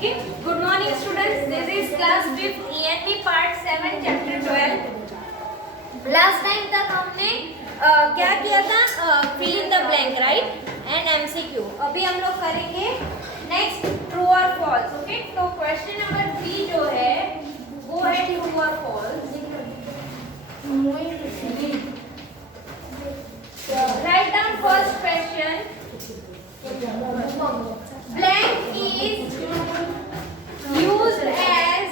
Okay. Good morning, students. This is class 5th ENV part 7 chapter 12. Last time तक हमने क्या किया था? Fill in the blank, right? And MCQ. अभी हम लोग करेंगे next true or false. Okay. तो question number 3 जो है वो है true or false. Write down first question. Blank is used as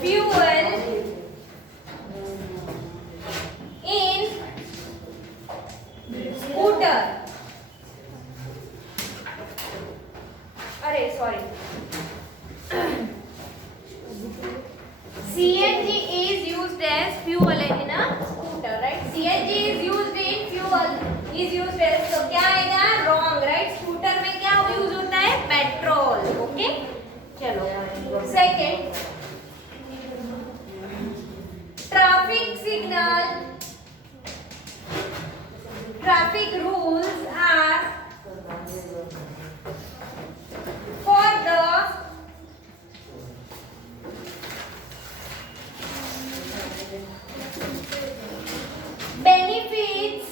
fuel in scooter. अरे sorry. CNG is used as fuel in a scooter, right? CNG is used in fuel is used as, तो क्या आएगा? Wrong, right? Scooter में क्या use होता है? Petrol. Okay, चलो second. Traffic signal, traffic rules are for the benefit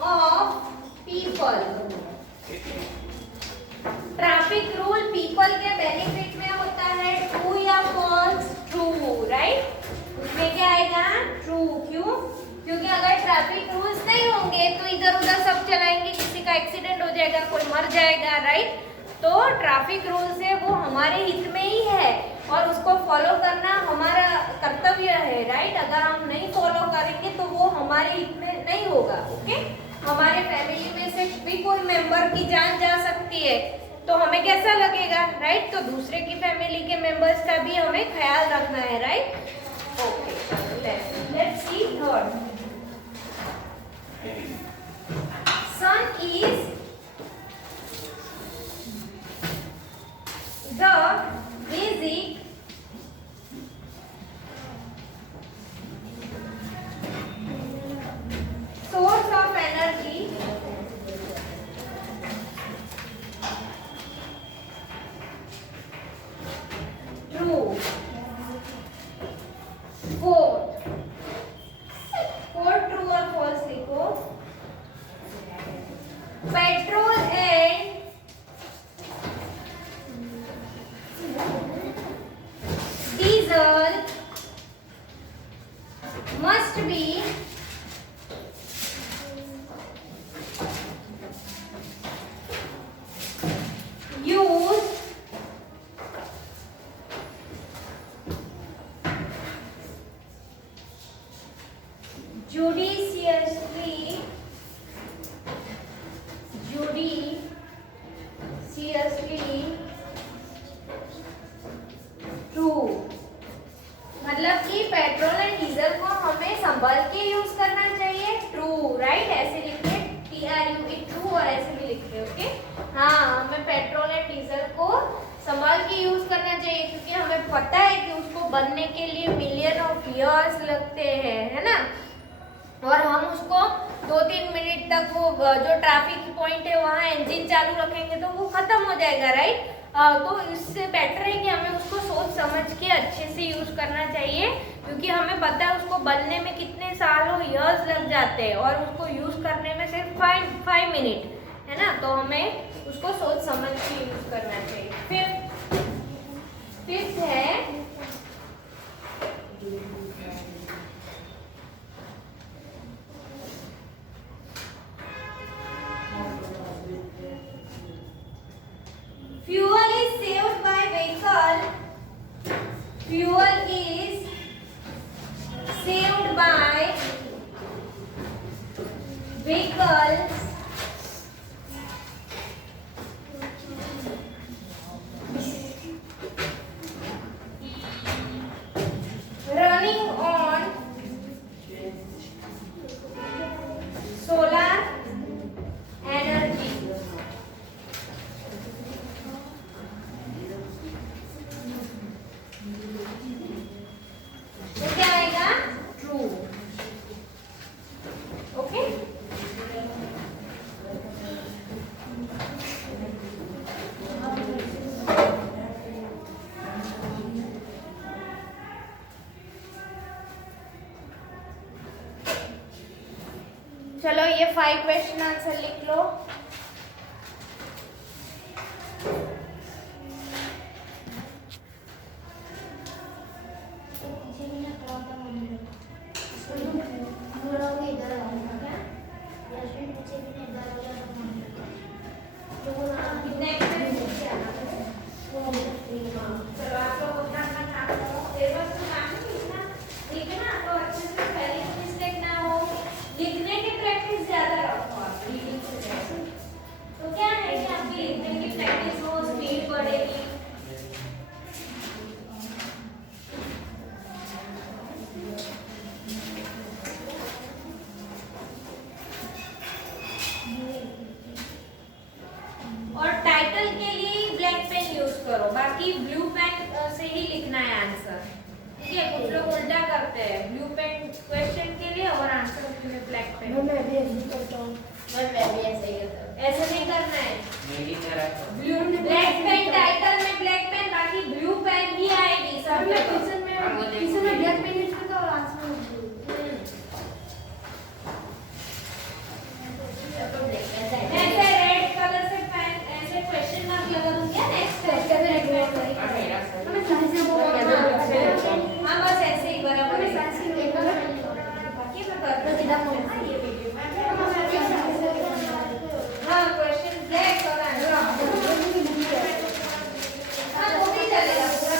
of people. Traffic rule people के benefit में होता है. ट्रू या फॉल्स? True, right. उसमें क्या आएगा? ट्रू. क्यों? क्योंकि अगर ट्रैफिक रूल्स नहीं होंगे तो इधर उधर सब चलाएंगे, किसी का एक्सीडेंट हो जाएगा, कोई मर जाएगा, राइट. तो ट्रैफिक रूल्स है वो हमारे हित में ही है और उसको फॉलो करना हमारा कर्तव्य है, राइट. अगर हम नहीं फॉलो करेंगे तो वो हमारे हित में नहीं होगा. ओके. हमारे फैमिली में से भी कोई मेंबर की जान जा सकती है तो हमें कैसा लगेगा, राइट. तो दूसरे की फैमिली के मेंबर्स का भी हमें ख्याल रखना है, right. Okay, let's see third. Sun is the basic source of energy true. Fourth true or false लिखो. Petrol and diesel must be used judiciously true. मतलब कि पेट्रोल एंड डीजल को हमें संभल के यूज करना चाहिए. True, right. ऐसे लिखते TRUE ट्रू और ऐसे भी लिखते. ओके. हाँ, हमें पेट्रोल एंड डीजल को संभाल के यूज करना चाहिए क्योंकि हमें पता है कि उसको बनने के लिए मिलियन ऑफ इयर्स लगते हैं, है ना. और हम उसको 2-3 मिनट तक वो जो ट्रैफिक पॉइंट है वहाँ इंजन चालू रखेंगे तो वो खत्म हो जाएगा, राइट. तो इससे बेटर है कि हमें उसको सोच समझ के अच्छे से यूज करना चाहिए क्योंकि हमें पता है उसको बनने में कितने सालों इयर्स लग जाते हैं और उसको यूज करने में सिर्फ 5 मिनट, है ना. तो हमें उसको सोच समझ के यूज करना चाहिए. फिफ्थ है fuel is saved by vehicle. Fuel is saved by vehicles running on solar energy. चलो ये 5 क्वेश्चन आंसर लिख लो। और टाइटल के लिए ब्लैक पेन यूज करो, बाकी ब्लू पेन से ही लिखना है आंसर। ठीक है, कुछ लोग उल्टा करते हैं, ब्लू पेन क्वेश्चन के लिए और आंसर के लिए ब्लैक पेन। मैं भी ऐसे ही करता हूँ। मैं भी ऐसे ही करता हूँ। ऐसे नहीं करना है। मेरी तरह ब्लू ब्लैक पेन टाइटल में ब्लैक पेन, बाकी ब्लू पेन ही आएगी सब मैं जगह। ट्यूशन में ब्लैक पेन यूज करता हूँ और आंसर में ब्लू। ऐसे रेड कलर से पेन ऐसे क्वेश्चन मार्क लगा दूंगी नेक्स्ट क्वेश्चन में मैंने साइंस में वो हां बस ऐसे ही बराबर है। साइंस की एक कलर बाकी मैं कर रही सीधा हूं ये वीडियो में। हां क्वेश्चन ब्लैक और आंसर हां वो भी चलेगा पूरा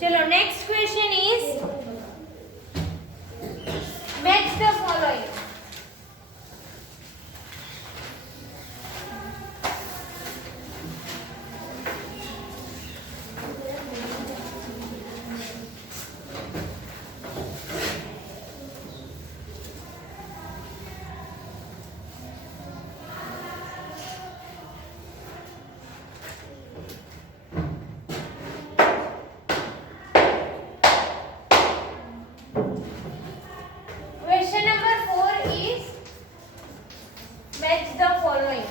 चलो next question is match the following. Question number 4 is match the following.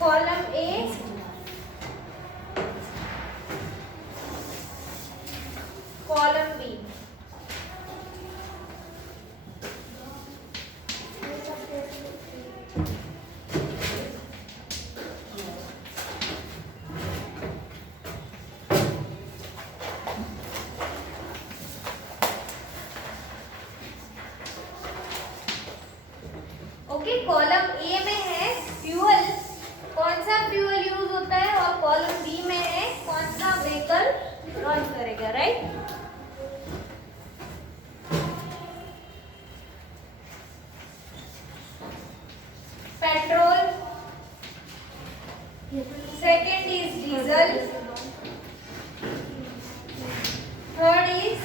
Column A, column B. Burn करेगा, right? Petrol, second is diesel, third is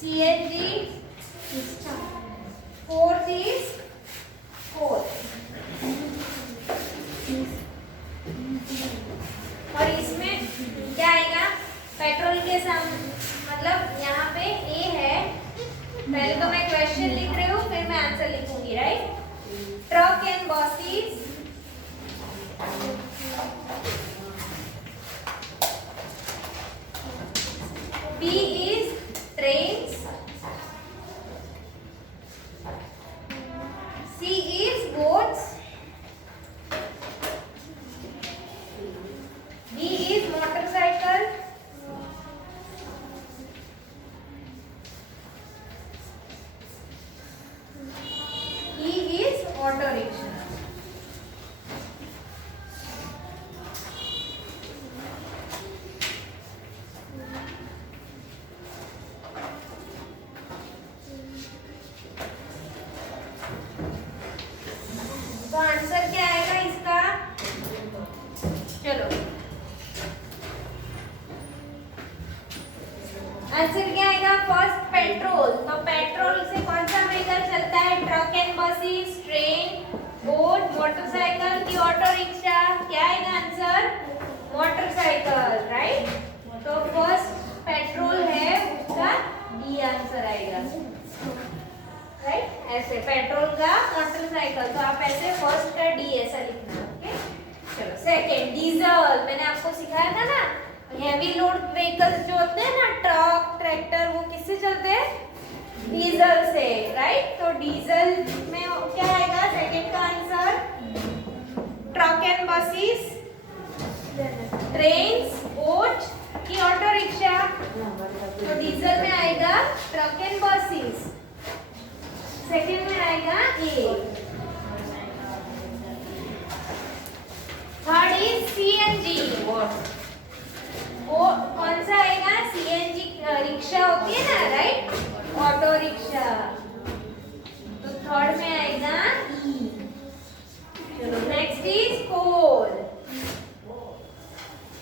CNG, fourth is coal. और इसमें क्या आएगा? पेट्रोल के मतलब यहाँ पे ए है, पहले तो मैं क्वेश्चन लिख रही हूँ फिर मैं आंसर लिखूंगी, right? Truck and buses, B is trains, C is boats, D is motorcycle, E is auto rickshaw. तो आंसर क्या आएगा इसका? चलो आंसर क्या आएगा? फर्स्ट पेट्रोल, तो पेट्रोल से कौन सा व्हीकल चलता है? Truck and buses, train, boat, motorcycle की ऑटो रिक्शा? क्या आएगा आंसर? Motorcycle, right? तो फर्स्ट पेट्रोल है उसका डी आंसर आएगा, राइट? ऐसे पेट्रोल का मोटरसाइकिल, तो आप ऐसे फर्स्ट का डी ऐसा लिखना, ओके? चलो सेकंड डीजल, मैंने आपको सिखाया था ना, हेवी लोड व्हीकल्स जो होते हैं ना, ट्रक, ट्रैक्टर, वो किससे चलते हैं? डीजल से, राइट? तो डीजल में क्या आएगा सेकंड का answer? Truck and buses, trains, boat की ऑटो रिक्शा? तो डीजल में आएगा ट्रक एंड बसेस, सेकंड में आएगा ए। थर्ड इज सीएनजी, वो कौन सा आएगा? सीएनजी रिक्शा होती है ना, राइट? ऑटो रिक्शा, तो थर्ड में आएगा ई। चलो नेक्स्ट इज कोल,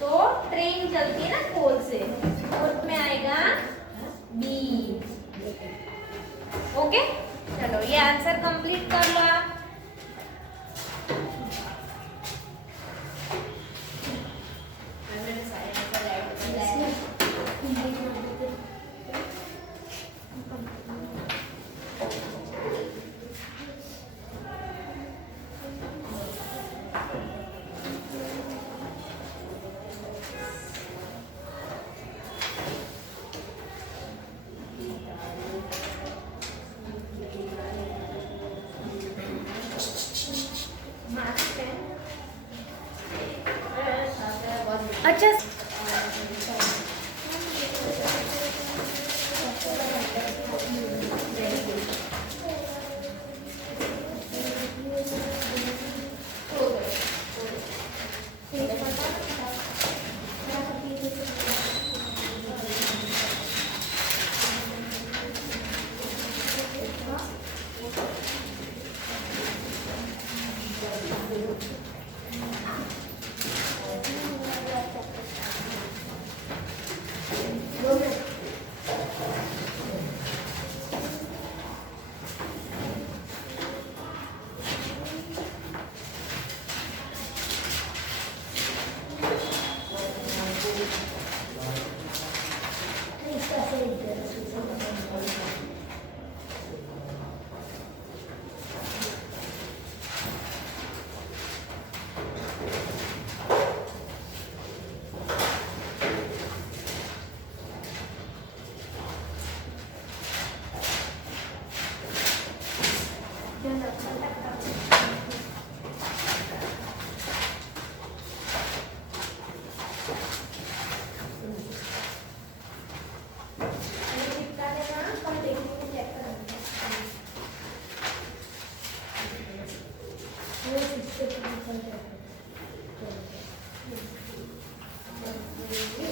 तो ट्रेन चलती है ना कोल से, फोर्थ में आएगा बी, ओके? चलो ये आंसर कंप्लीट कर लो आप। अच्छा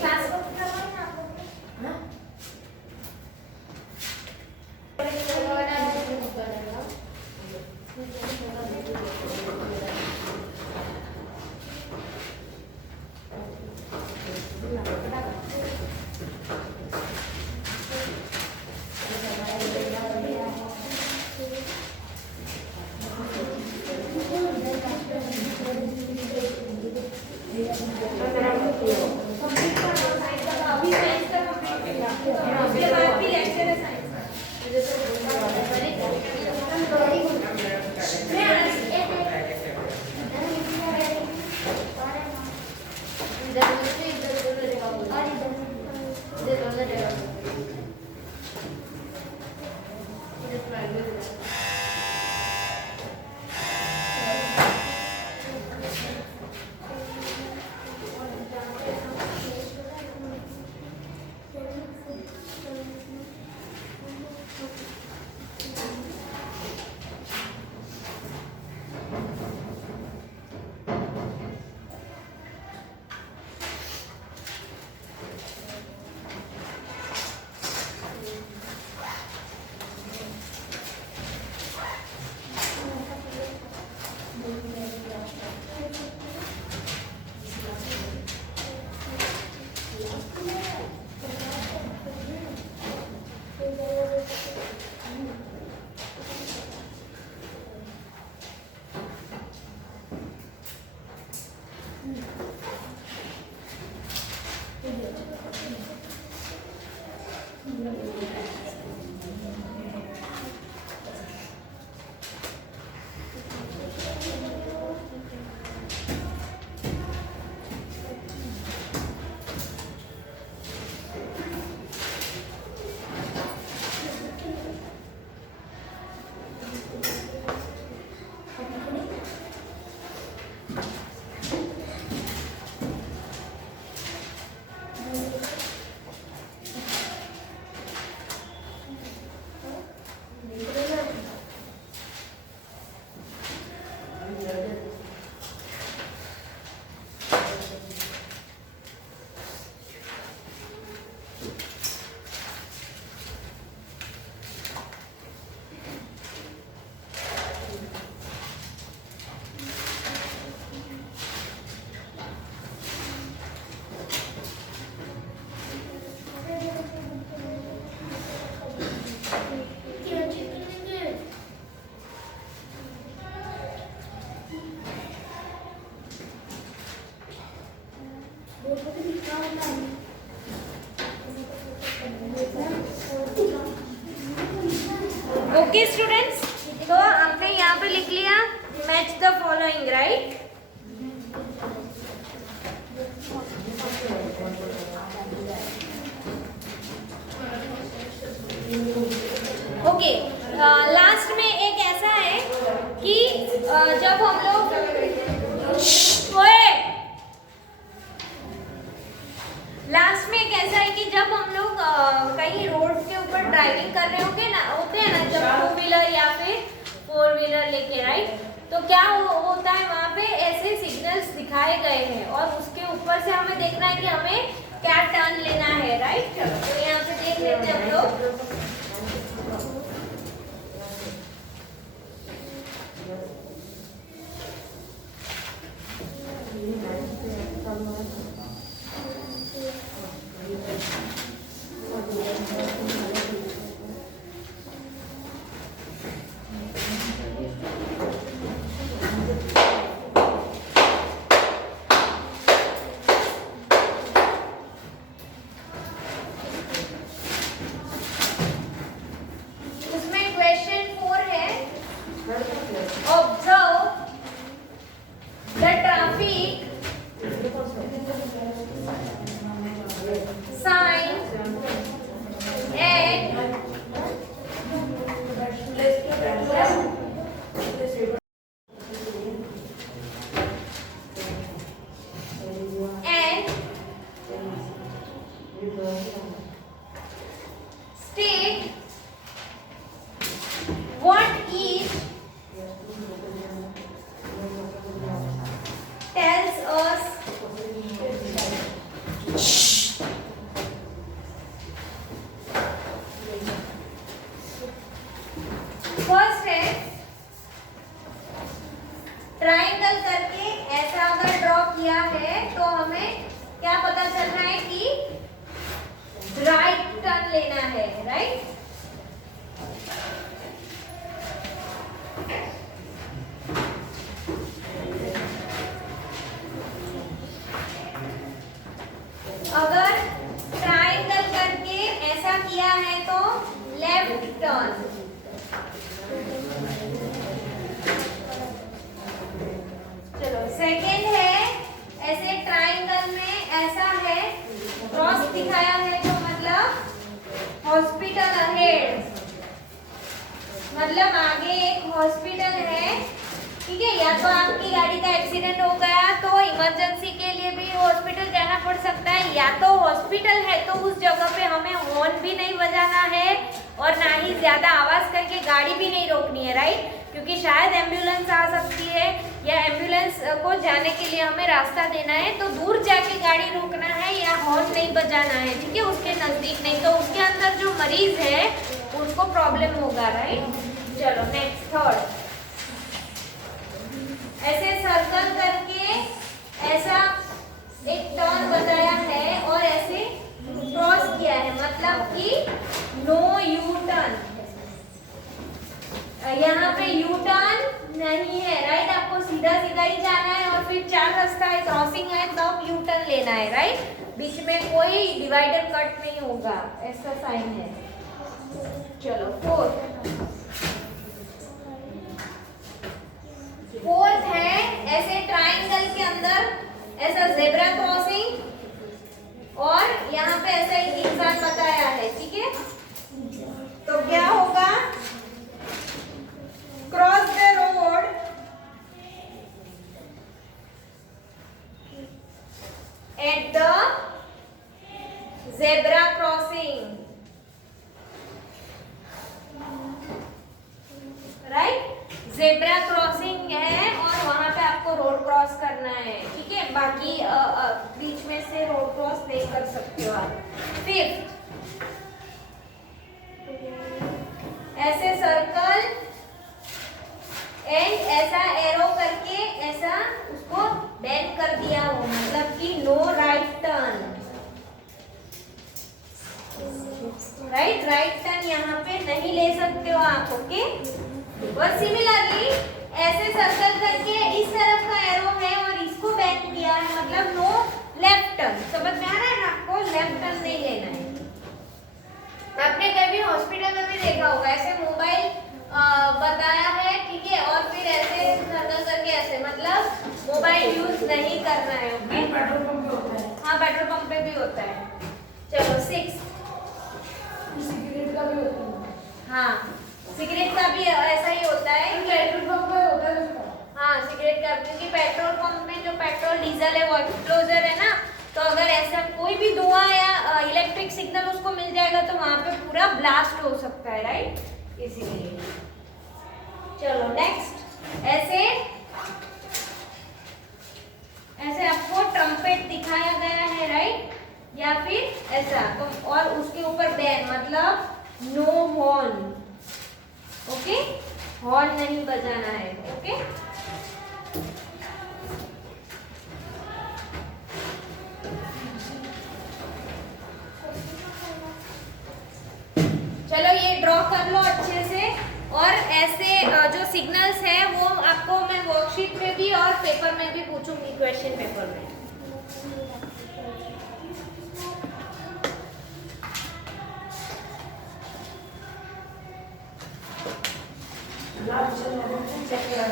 क्लास ओके स्टूडेंट्स, तो आपने यहाँ पे लिख लिया match the following, right? Okay, last में एक ऐसा है कि जब हम लोग लास्ट में एक ऐसा है कि जब हम लोग कहीं रोड के ऊपर ड्राइविंग कर रहे होते हैं ना, जब 2 व्हीलर या फिर 4 व्हीलर लेके, राइट? तो क्या होता है, वहाँ पे ऐसे सिग्नल्स दिखाए गए हैं और उसके ऊपर से हमें देखना है कि हमें क्या टर्न लेना है, राइट? तो यहाँ पे देख लेते हैं हम लोग। State what each tells us first है ट्रायंगल करके ऐसा अगर ड्रॉ किया है तो हमें क्या पता चल रहा है कि राइट टर्न लेना है, राइट? अगर ट्रायंगल करके ऐसा किया है तो लेफ्ट टर्न। चलो सेकंड है, ऐसे ट्रायंगल में ऐसा है, क्रॉस दिखाया है तो मतलब हॉस्पिटल अहेड, मतलब आगे एक हॉस्पिटल है, ठीक है? या तो आपकी गाड़ी का एक्सीडेंट हो गया तो इमरजेंसी के लिए भी हॉस्पिटल जाना पड़ सकता है, या तो हॉस्पिटल है तो उस जगह पे हमें हॉर्न भी नहीं बजाना है और ना ही ज्यादा आवाज करके गाड़ी भी नहीं रोकनी है, राइट? क्योंकि शायद एम्बुलेंस आ सकती है या एम्बुलेंस को जाने के लिए हमें रास्ता देना है, तो दूर जाके गाड़ी रोकना है या हॉर्न नहीं बजाना है, ठीक है? उसके नजदीक नहीं, तो उसके अंदर जो मरीज है उनको प्रॉब्लम होगा, राइट? चलो नेक्स्ट थर्ड, ऐसे सर्कल करके ऐसा एक टर्न बताया है और ऐसे क्रॉस किया है, मतलब कि नो यू टर्न, यहाँ पे यू टर्न नहीं है, राइट? आपको सीधा सीधा ही जाना है और फिर 4 रास्ता है, क्रॉसिंग है, तब यू टर्न लेना है, राइट? बीच में कोई डिवाइडर कट नहीं होगा, ऐसा साइन है। चलो फोर्थ है ऐसे ट्रायंगल के अंदर ऐसा जेब्रा क्रॉसिंग और यहाँ पे ऐसा एक इंसान बताया है, ठीक है? तो क्या होगा, cross the road at the zebra crossing, right? Zebra crossing है और वहां पे आपको रोड क्रॉस करना है, ठीक है? बाकी बीच में से रोड क्रॉस नहीं कर सकते हो आप। फिफ्थ, ऐसे सर्कल एंड ऐसा एरो करके ऐसा उसको बेंड कर दिया हो, मतलब कि no right turn, right? Right turn यहाँ पे नहीं ले सकते हो आप, ओके? और सिमिलरली ऐसे सर्कल करके इस तरफ का एरो है और इसको बेंड किया है, मतलब नो लेफ्ट टर्न, नहीं करना है। ओके, पेट्रोल पंप पे होता है। हाँ पेट्रोल पंप पे भी होता है। चलो 6, सिगरेट का भी होता है। हाँ सिगरेट का भी ऐसा ही होता है कि पेट्रोल पंप पे होता है उसका। हाँ सिगरेट का, क्योंकि पेट्रोल पंप में जो पेट्रोल डीजल है वो एक्सप्लोजर है ना, तो अगर ऐसा कोई भी धुआं या इलेक्ट्रिक सिग्नल उसको मिल जाएगा तो वहां पे पूरा ब्लास्ट हो सकता है, राइट, इसीलिए। चलो नेक्स्ट, ऐसे आपको ट्रम्पेट दिखाया गया है, राइट, या फिर ऐसा तो, और उसके ऊपर बैन मतलब नो हॉर्न। ओके, हॉर्न नहीं बजाना है। ओके, चलो ये ड्रॉ कर लो अच्छे से। और ऐसे जो सिग्नल्स हैं वो आपको मैं वर्कशीट में भी और पेपर में भी पूछूंगी, क्वेश्चन पेपर में। चेक करा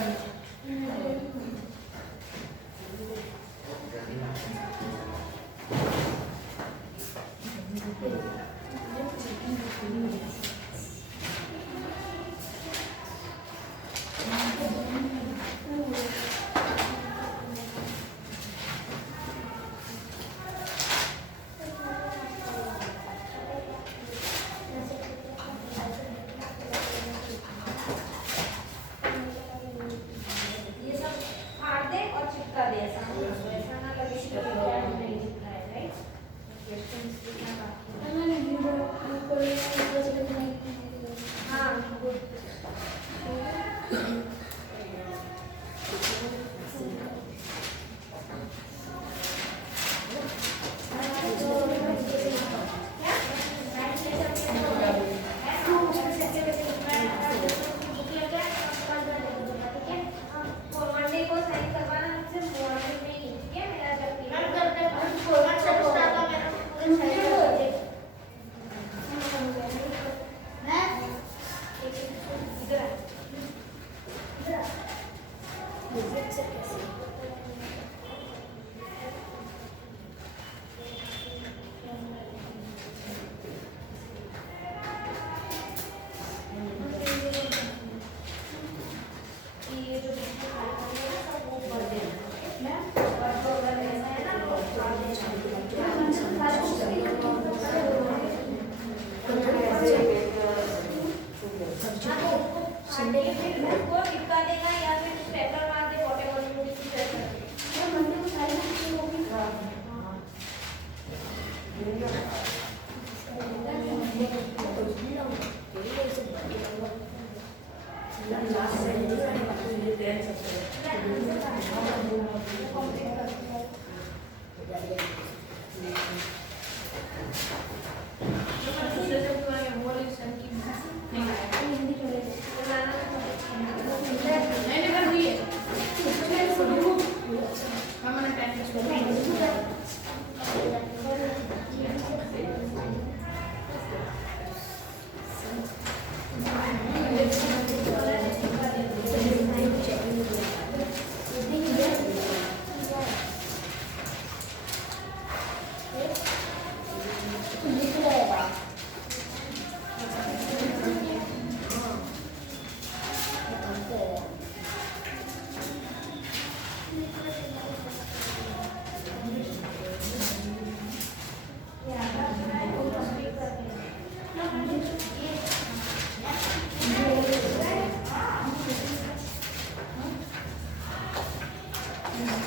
ये सब फाड़ दे और चिपका दे, ऐसा ना लगे कि नहीं चिपका है, राइट। क्वेश्चंस लिखना बाकी है। हाँ गुड। मंडे को साइन करवाना मुझसे मॉर्निंग में ही, ठीक है, मेरा जब ये जो बीच में खाली खाली है ना सब वो भर देना, और जो अगर ऐसा है ना तो फाड़ देना। उसको चिपका देगा या फिर स्टेपलर मार दे, whatever you will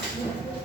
Thank you.